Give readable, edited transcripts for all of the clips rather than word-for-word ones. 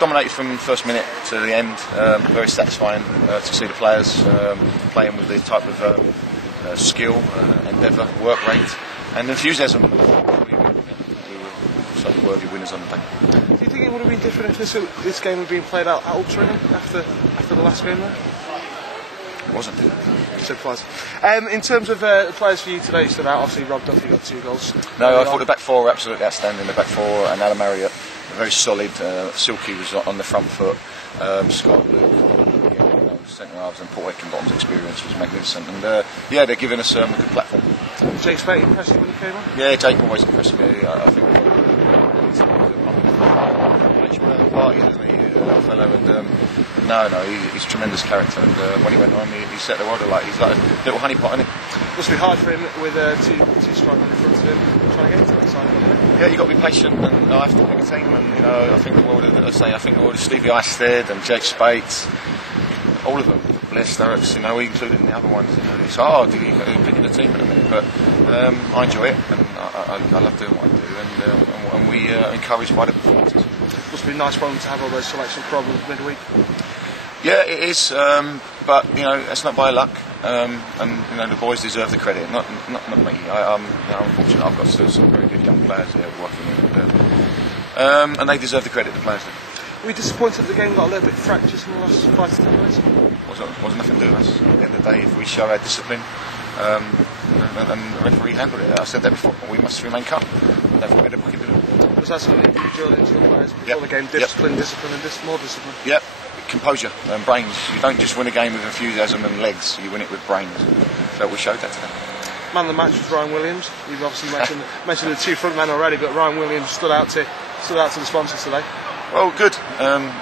dominated from the first minute to the end. Very satisfying to see the players playing with the type of skill, endeavour, work rate and enthusiasm. We were so worthy winners on the day. Do you think it would have been different if this game had been played out at Altrincham after the last game there? It wasn't. So it was. In terms of the players for you today stood out, obviously Rob Duffy got 2 goals. No, I thought the back four were absolutely outstanding. The back four and Adam Marriott very solid. Silky was on the front foot. Scott, Luke, centre halves and Paul Heckenbottom's experience was magnificent. And yeah, they're giving us a good platform. Jake Spate impressive when he came on? Yeah, Jake always impressive. I think he's one of the party, isn't he? That fellow, and he's a tremendous character. And when he went on, he set the world alight. He's like a little honeypot, isn't he? Must be hard for him with two strikers in front of him trying to get into that side. Yeah, you've got to be patient, and I have to pick a team. And I think the world of Stevie Eistead and Jake Spate, all of them. Les Sturrocks, we included in the other ones. It's hard picking a team in a minute, but I enjoy it, and I love doing what I do, and we are encouraged by the performances. Must be a nice problem to have all those selection problems midweek. Yeah, it is, but it's not by luck, and the boys deserve the credit, not me. I'm unfortunate. I've got some very good young players there working with, and they deserve the credit. The players do. Were you disappointed the game got a little bit fractious in the last 5 to 10 minutes? Wasn't nothing to do with us. At the end of the day, if we show our discipline, and the referee handled it. I said that before. We must remain calm. Don't forget that we can do it. Was that something you drilled into the players before the game? Discipline, and more discipline. Yep. Composure and brains. You don't just win a game with enthusiasm and legs. You win it with brains. So we showed that today. Man of the match was Ryan Williams. You've obviously mentioned the 2 front men already, but Ryan Williams stood out to the sponsors today. Well, good.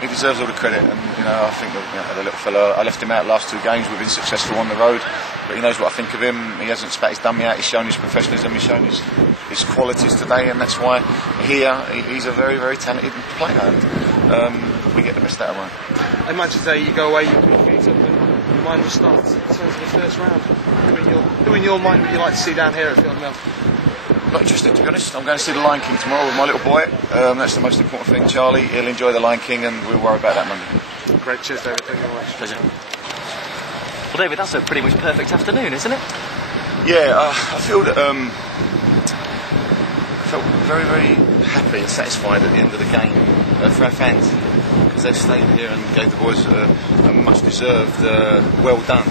He deserves all the credit, and I think that the little fella. I left him out last 2 games. We've been successful on the road, but he knows what I think of him. He hasn't spat his dummy out. He's shown his professionalism. He's shown his qualities today, and that's why here he's a very, very talented player. And we get the best out of him. I imagine today you go away, you put your feet up, and your mind will start in terms of the first round. Who in your mind would you like to see down here at Field Mill? Not interested, to be honest. I'm going to see The Lion King tomorrow with my little boy. That's the most important thing. Charlie, he'll enjoy The Lion King, and we'll worry about that Monday. Great. Cheers, David. Thank you very much. Pleasure. Well, David, that's a pretty much perfect afternoon, isn't it? Yeah, I feel that I felt very, very happy and satisfied at the end of the game for our fans, because they've stayed here and gave the boys a much deserved well done.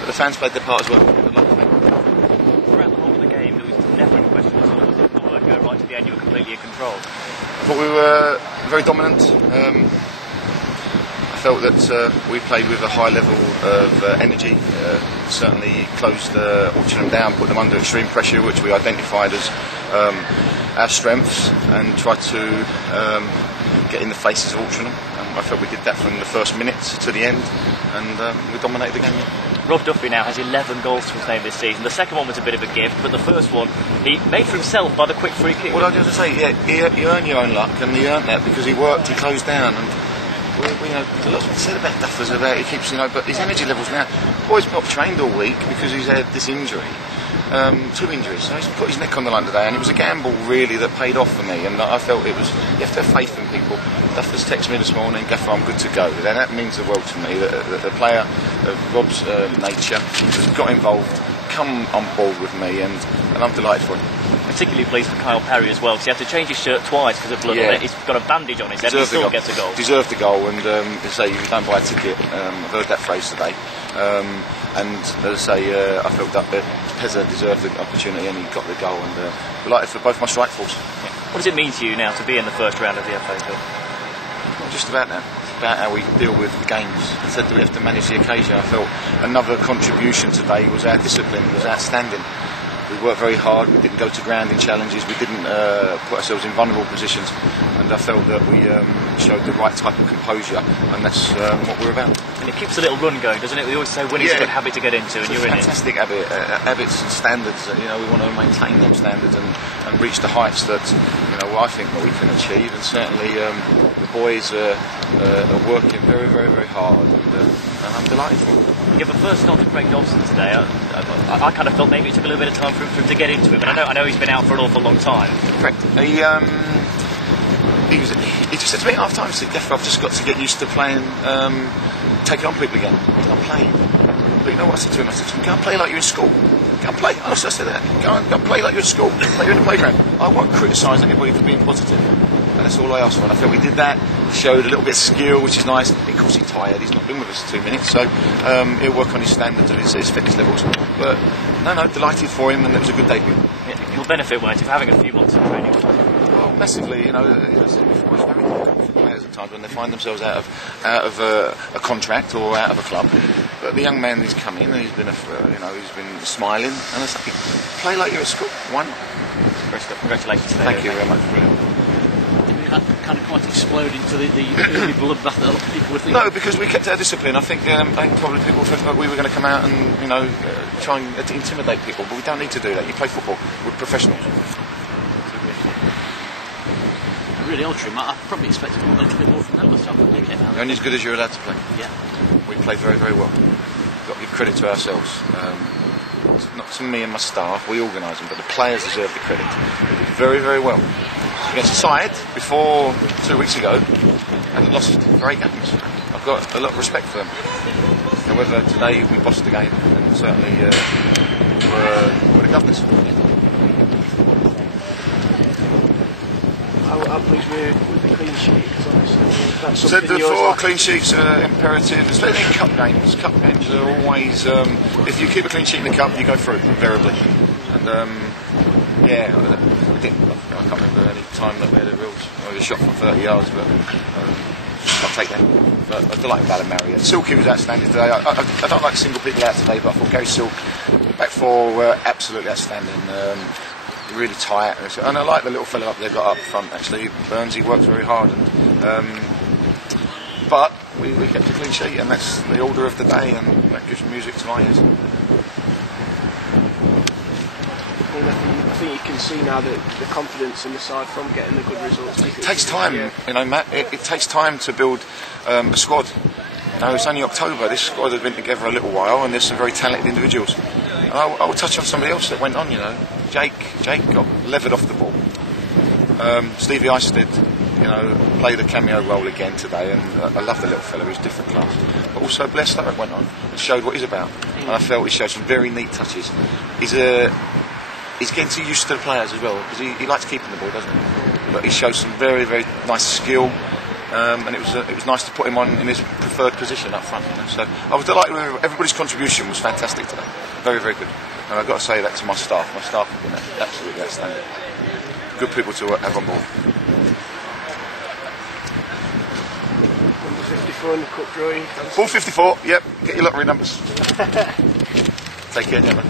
But the fans played their part as well. Throughout the whole of the game, there was never any question at all. It looked like right to the end you were completely in control. I thought we were very dominant. I felt that we played with a high level of energy. Certainly closed Altrincham down, put them under extreme pressure, which we identified as our strengths, and tried to get in the faces of Altrincham. I felt we did that from the first minute to the end, and we dominated the game. Rob Duffy now has 11 goals to his name this season. The second one was a bit of a gift, but the first one he made for himself by the quick free kick. Well, I was going to say, yeah, you earn your own luck, and he earned that because he worked, he closed down, and we a lot said about Duffers about he keeps, but his energy levels now. The boy's not trained all week because he's had this injury. 2 injuries, so he's put his neck on the line today, and it was a gamble really that paid off for me, and I felt you have to have faith in people. Duffers texted me this morning, Gaffer, I'm good to go, and that means the world to me, that the player of Rob's nature has got involved, come on board with me, and I'm delighted for him. Particularly pleased for Kyle Parry as well, because he had to change his shirt twice because of blood on it. He's got a bandage on his head and he still gets a goal. Deserved the goal, and as I say, if you don't buy a ticket, I've heard that phrase today, and as I say, I felt that Pezza deserved the opportunity and he got the goal, and delighted for both my strike force. Yeah. What does it mean to you now to be in the first round of the FA Cup? Not just about that. About how we deal with the games. I said that we have to manage the occasion. I felt another contribution today was our discipline was outstanding. We worked very hard, we didn't go to ground in challenges, we didn't put ourselves in vulnerable positions, and I felt that we showed the right type of composure, and that's what we're about. And it keeps a little run going, doesn't it? We always say winning's a good habit to get into, and you're in it. It's a fantastic habit, habits and standards. We want to maintain them standards and reach the heights that I think that we can achieve, and certainly the boys are working very, very, very hard, and I'm delighted for them. You have a first start to Craig Dobson today. I kind of felt maybe it took a little bit of time for him to get into it, but I know he's been out for an awful long time. Correct. he just said to me at half time, he said, "Gaffer, I've just got to get used to playing, taking on people again. I'm playing." But you know what I said to him? I said to him, "Go and play like you're in school. Go and play." Honestly, I said that. Go and play like you're in school. Like you're in the playground. I won't criticise anybody for being positive. And that's all I asked for. And I felt we did that. Showed a little bit of skill, which is nice. Of course, he's tired. He's not been with us 2 minutes, so he'll work on his standards and his fitness levels. But no, delighted for him, and it was a good debut. He'll benefit, won't he, for having a few months of training? Well, massively. You know, as I said before, it's very difficult for players at times when they find themselves out of a contract or out of a club. But the young man, he's come in and he's been, he's been smiling, and it's like, play like you're at school. Why not? Congratulations. Thank you very much. Brilliant. That kind of quite explode into the early bloodbath that a lot of people were thinking. No, because we kept our discipline. I think probably people thought that we were going to come out and try and intimidate people, but we don't need to do that. You play football. We're professionals. Really ultra. I probably expected a little bit more from them myself. You're only as good as you're allowed to play. Yeah. We play very, very well. We've got to give credit to ourselves. Not to me and my staff, we organise them, but the players deserve the credit. They did very, very well. Against a side before 2 weeks ago and lost 3 games. I've got a lot of respect for them. However, today we bossed the game and certainly were the governors. How pleased with the clean sheet? Because obviously that's So something the you always 4 like. clean sheets are imperative, especially in cup games. Cup games are always, if you keep a clean sheet in the cup, you go through invariably. And we didn't. I can't remember any time that we had a real shot from 30 yards, but I'll take that. But I do like Balamari. Silky was outstanding today. I don't like to single people out today, but I thought Gary Silk, the back 4 were absolutely outstanding. Really tight, and I like the little fella up there got up front. Actually, Burns, he works very hard, but we kept a clean sheet, and that's the order of the day, and that gives music to my ears. I think you can see now the confidence in the side from getting the good results. It takes time, Matt. It takes time to build a squad. It's only October. This squad has been together a little while, and there's some very talented individuals. And I will touch on somebody else that went on. Jake got levered off the ball. Stevie Eisted, played a cameo role again today, and I love the little fellow. He's different class. But also Bless Sturrock went on and showed what he's about, and I felt he showed some very neat touches. He's getting too used to the players as well, because he likes keeping the ball, doesn't he? But he showed some very, very nice skill, and it was nice to put him on in his preferred position up front. So I was delighted with everybody's contribution. Was fantastic today, very, very good. And I've got to say that to my staff. My staff have been absolutely outstanding. Good people to have on board. Number 54 in the cup drawing. Ball 54, yep, get your lottery numbers. Take care, gentlemen.